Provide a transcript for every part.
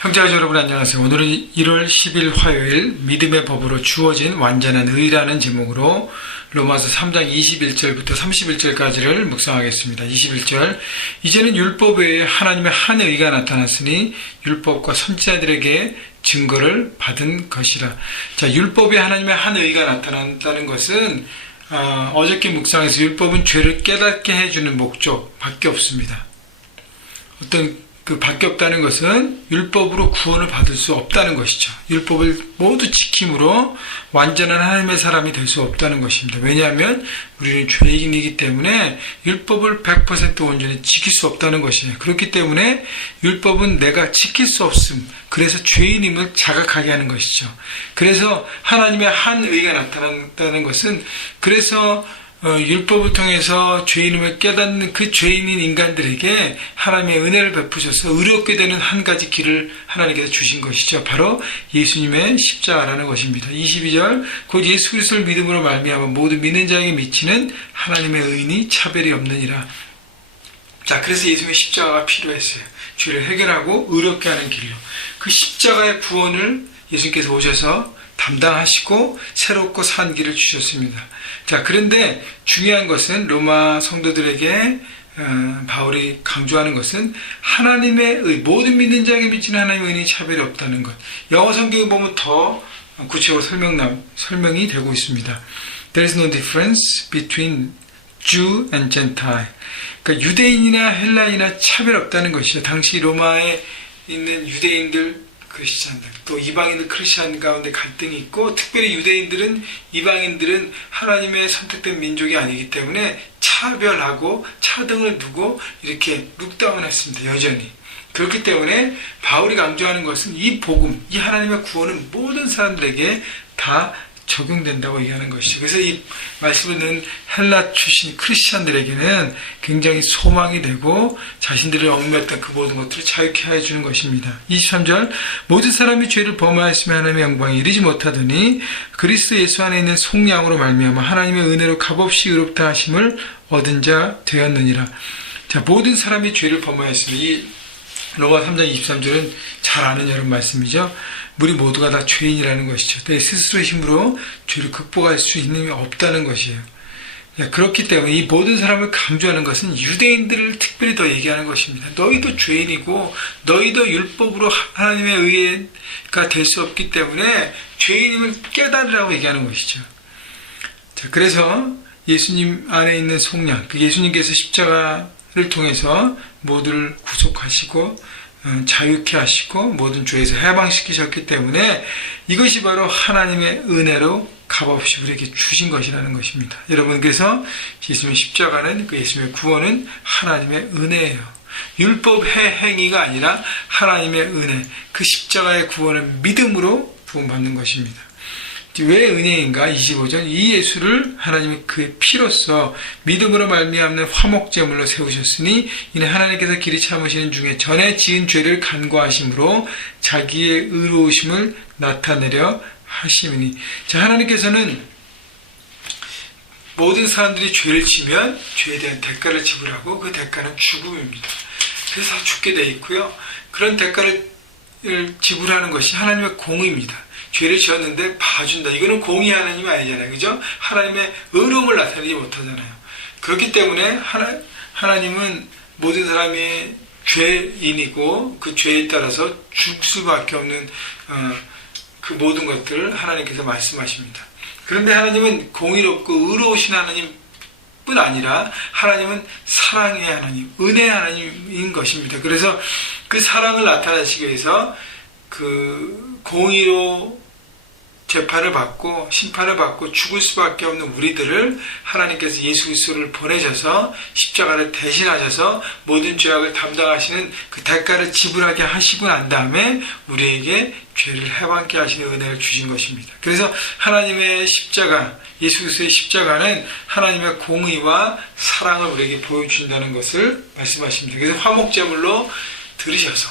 형제자매 여러분 안녕하세요. 오늘은 1월 10일 화요일 믿음의 법으로 주어진 완전한 의라는 제목으로 로마서 3장 21절부터 31절까지를 묵상하겠습니다. 21절 이제는 율법 외에 하나님의 한 의가 나타났으니 율법과 선지자들에게 증거를 받은 것이라. 자, 율법에 하나님의 한 의가 나타났다는 것은 어저께 묵상에서 율법은 죄를 깨닫게 해주는 목적밖에 없습니다. 어떤 밖에 없다는 것은 율법으로 구원을 받을 수 없다는 것이죠. 율법을 모두 지킴으로 완전한 하나님의 사람이 될 수 없다는 것입니다. 왜냐하면 우리는 죄인이기 때문에 율법을 100% 온전히 지킬 수 없다는 것이에요. 그렇기 때문에 율법은 내가 지킬 수 없음, 그래서 죄인임을 자각하게 하는 것이죠. 그래서 하나님의 한 의가 나타난다는 것은 그래서 율법을 통해서 죄인임을 깨닫는 그 죄인인 인간들에게 하나님의 은혜를 베푸셔서 의롭게 되는 한 가지 길을 하나님께서 주신 것이죠. 바로 예수님의 십자가라는 것입니다. 22절 곧 예수 그리스도를 믿음으로 말미암아 모든 믿는 자에게 미치는 하나님의 의인이 차별이 없느니라. 자, 그래서 예수님의 십자가가 필요했어요. 죄를 해결하고 의롭게 하는 길로. 그 십자가의 구원을 예수님께서 오셔서 담당하시고 새롭고 산 길을 주셨습니다. 자, 그런데 중요한 것은 로마 성도들에게 바울이 강조하는 것은 하나님의 의, 모든 믿는 자에게 미치는 하나님의 의인이 차별이 없다는 것. 영어 성경에 보면 더 구체적으로 설명이 되고 있습니다. There is no difference between Jew and Gentile. 그러니까 유대인이나 헬라인이나 차별 없다는 것이죠. 당시 로마에 있는 유대인들 크리스찬들, 또 이방인들 크리스찬 가운데 갈등이 있고, 특별히 유대인들은, 이방인들은 하나님의 선택된 민족이 아니기 때문에 차별하고 차등을 두고 이렇게 룩다운 했습니다. 여전히. 그렇기 때문에 바울이 강조하는 것은 이 복음, 이 하나님의 구원은 모든 사람들에게 다 적용된다고 얘기하는 것이죠. 그래서 이 말씀을 듣는 헬라 출신 크리스찬들에게는 굉장히 소망이 되고 자신들을 얽매였던 그 모든 것들을 자유케 해주는 것입니다. 23절 모든 사람이 죄를 범하였으며 하나님의 영광에 이르지 못하더니 그리스도 예수 안에 있는 속량으로 말미암아 하나님의 은혜로 값없이 의롭다 하심을 얻은 자 되었느니라. 자, 모든 사람이 죄를 범하였으며 이 로마 3장 23절은 잘 아는 여러분 말씀이죠. 우리 모두가 다 죄인이라는 것이죠. 내 스스로의 힘으로 죄를 극복할 수 있는 힘이 없다는 것이에요. 그렇기 때문에 이 모든 사람을 강조하는 것은 유대인들을 특별히 더 얘기하는 것입니다. 너희도 죄인이고 너희도 율법으로 하나님의 의가 될 수 없기 때문에 죄인임을 깨달으라고 얘기하는 것이죠. 자, 그래서 예수님 안에 있는 속량, 예수님께서 십자가를 통해서 모두를 구속하시고 자유케 하시고 모든 죄에서 해방시키셨기 때문에 이것이 바로 하나님의 은혜로 값없이 우리에게 주신 것이라는 것입니다. 여러분, 그래서 예수님의 십자가는, 그 예수님의 구원은 하나님의 은혜예요. 율법의 행위가 아니라 하나님의 은혜, 그 십자가의 구원은 믿음으로 구원받는 것입니다. 왜 은혜인가? 25절 이 예수를 하나님이 그의 피로써 믿음으로 말미암는 화목제물로 세우셨으니 이는 하나님께서 길이 참으시는 중에 전에 지은 죄를 간과하심으로 자기의 의로우심을 나타내려 하심이니. 자, 하나님께서는 모든 사람들이 죄를 지면 죄에 대한 대가를 지불하고 그 대가는 죽음입니다. 그래서 다 죽게 되어 있고요. 그런 대가를 지불하는 것이 하나님의 공의입니다. 죄를 지었는데 봐준다. 이거는 공의 하나님이 아니잖아요. 그죠? 하나님의 의로움을 나타내지 못하잖아요. 그렇기 때문에 하나님은 모든 사람이 죄인이고 그 죄에 따라서 죽을 수밖에 없는 그 모든 것들을 하나님께서 말씀하십니다. 그런데 하나님은 공의롭고 의로우신 하나님뿐 아니라 하나님은 사랑의 하나님, 은혜의 하나님인 것입니다. 그래서 그 사랑을 나타내시기 위해서 그 공의로 재판을 받고 심판을 받고 죽을 수밖에 없는 우리들을 하나님께서 예수 그리스도를 보내셔서 십자가를 대신하셔서 모든 죄악을 담당하시는 그 대가를 지불하게 하시고 난 다음에 우리에게 죄를 해방케 하시는 은혜를 주신 것입니다. 그래서 하나님의 십자가, 예수 그리스도의 십자가는 하나님의 공의와 사랑을 우리에게 보여준다는 것을 말씀하십니다. 그래서 화목제물로 들으셔서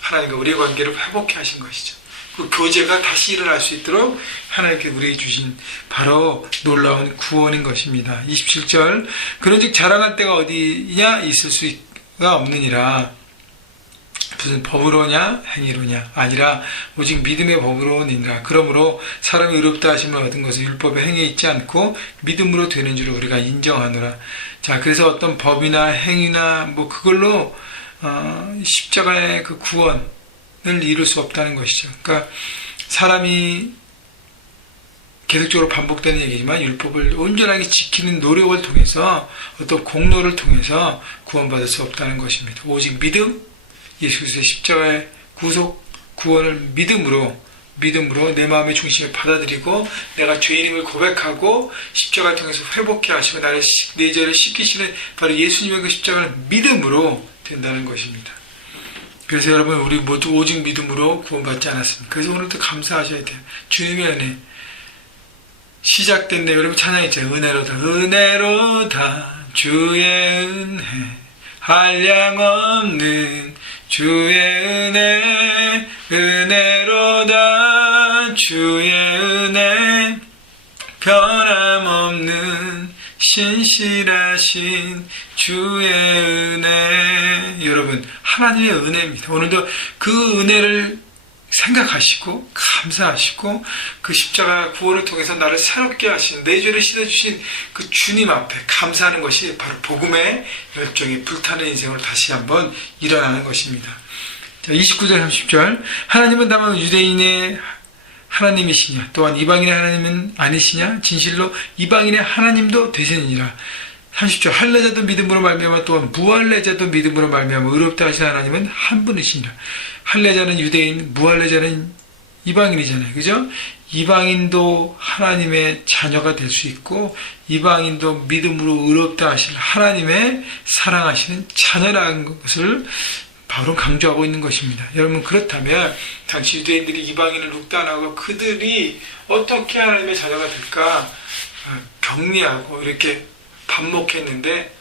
하나님과 우리의 관계를 회복해 하신 것이죠. 그 교제가 다시 일어날 수 있도록 하나님께 우리에게 주신 바로 놀라운 구원인 것입니다. 27절 그런즉 자랑할 데가 어디냐 있을 수가 없느니라. 무슨 법으로냐 행위로냐 아니라 오직 믿음의 법으로니라. 그러므로 사람이 의롭다 하심을 얻은 것은 율법의 행위에 있지 않고 믿음으로 되는 줄을 우리가 인정하노라. 자, 그래서 어떤 법이나 행위나 뭐 그걸로 십자가의 그 구원을 이룰 수 없다는 것이죠. 그러니까 사람이 계속적으로 반복되는 얘기지만 율법을 온전하게 지키는 노력을 통해서 어떤 공로를 통해서 구원받을 수 없다는 것입니다. 오직 믿음, 예수 그리스도의 십자가의 구속, 구원을 믿음으로 내 마음의 중심에 받아들이고 내가 죄인임을 고백하고 십자가를 통해서 회복해 하시고 내 죄를 씻기시는 바로 예수님의 그 십자가를 믿음으로 된다는 것입니다. 그래서 여러분 우리 모두 오직 믿음으로 구원받지 않았습니까? 그래서 오늘도 감사하셔야 돼요. 주님의 은혜 시작됐네요. 여러분 찬양했죠. 은혜로다 은혜로다 주의 은혜 한량없는 주의 은혜 은혜로다 주의 은혜 변함없는 신실하신 주의 은혜. 여러분 하나님의 은혜입니다. 오늘도 그 은혜를 생각하시고 감사하시고 그 십자가 구원을 통해서 나를 새롭게 하신 내 죄를 씻어주신 그 주님 앞에 감사하는 것이 바로 복음의 열정이 불타는 인생으로 다시 한번 일어나는 것입니다. 자, 29절 30절 하나님은 다만 유대인의 하나님이시냐 또한 이방인의 하나님은 아니시냐 진실로 이방인의 하나님도 되시느니라. 30절 할례자도 믿음으로 말미암아 또한 무할례자도 믿음으로 말미암아 의롭다 하신 하나님은 한 분이시니라. 할례자는 유대인, 무할례자는 이방인이잖아요. 그죠? 이방인도 하나님의 자녀가 될 수 있고 이방인도 믿음으로 의롭다 하실 하나님의 사랑하시는 자녀라는 것을 바로 강조하고 있는 것입니다. 여러분 그렇다면 당시 유대인들이 이방인을 룩단하고 그들이 어떻게 하나님의 자녀가 될까 격리하고 이렇게 반목했는데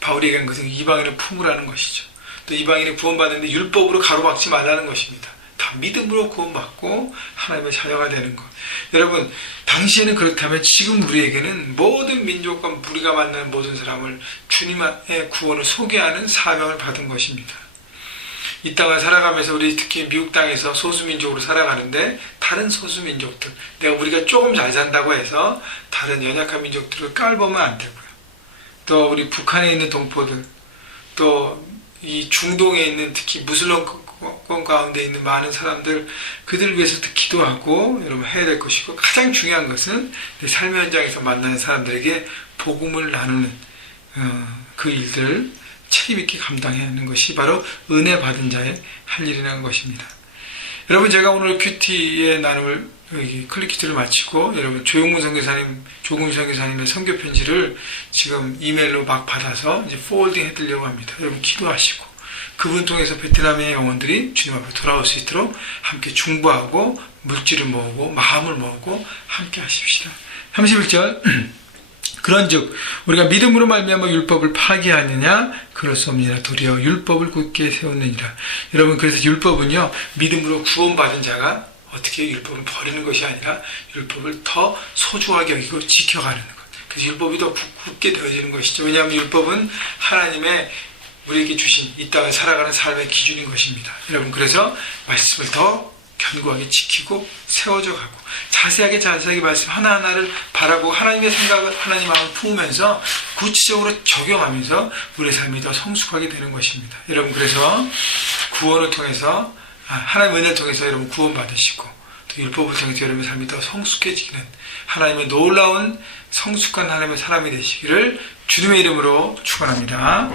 바울이 얘기한 것은 이방인을 품으라는 것이죠. 또 이방인이 구원받는데 율법으로 가로막지 말라는 것입니다. 다 믿음으로 구원받고 하나님의 자녀가 되는 것. 여러분 당시에는 그렇다면 지금 우리에게는 모든 민족과 우리가 만나는 모든 사람을 주님의 구원을 소개하는 사명을 받은 것입니다. 이 땅을 살아가면서 우리 특히 미국 땅에서 소수민족으로 살아가는데 다른 소수민족들 우리가 조금 잘 산다고 해서 다른 연약한 민족들을 깔보면 안 되고요. 또 우리 북한에 있는 동포들 또 이 중동에 있는 특히 무슬림권 가운데 있는 많은 사람들 그들을 위해서도 기도하고 여러분 해야 될 것이고 가장 중요한 것은 내 삶의 현장에서 만나는 사람들에게 복음을 나누는 그 일들을 책임있게 감당해야 하는 것이 바로 은혜 받은 자의 할 일이라는 것입니다. 여러분 제가 오늘 큐티의 나눔을 클릭퀴즈를 마치고 여러분 조용문 선교사님, 조금 선교사님의 선교 편지를 지금 이메일로 막 받아서 이제 포워딩 해드리려고 합니다. 여러분 기도하시고 그분 통해서 베트남의 영혼들이 주님 앞에 돌아올 수 있도록 함께 중보하고 물질을 모으고 마음을 모으고 함께 하십시다. 31절 그런즉 우리가 믿음으로 말미암아 율법을 파기하느냐 그럴 수 없느니라. 도리어 율법을 굳게 세웠느니라. 여러분 그래서 율법은요 믿음으로 구원받은 자가 어떻게 율법을 버리는 것이 아니라 율법을 더 소중하게 여기고 지켜가는 것. 그래서 율법이 더 굳게 되어지는 것이죠. 왜냐하면 율법은 하나님의 우리에게 주신 이 땅을 살아가는 삶의 기준인 것입니다. 여러분 그래서 말씀을 더 견고하게 지키고 세워져 가고 자세하게 말씀 하나하나를 바라보고 하나님의 생각을 하나님 마음을 품으면서 구체적으로 적용하면서 우리의 삶이 더 성숙하게 되는 것입니다. 여러분 그래서 구원을 통해서 하나님의 은혜를 통해서 여러분 구원받으시고 또 율법을 통해서 여러분의 삶이 더 성숙해지기는 하나님의 놀라운 성숙한 하나님의 사람이 되시기를 주님의 이름으로 축원합니다.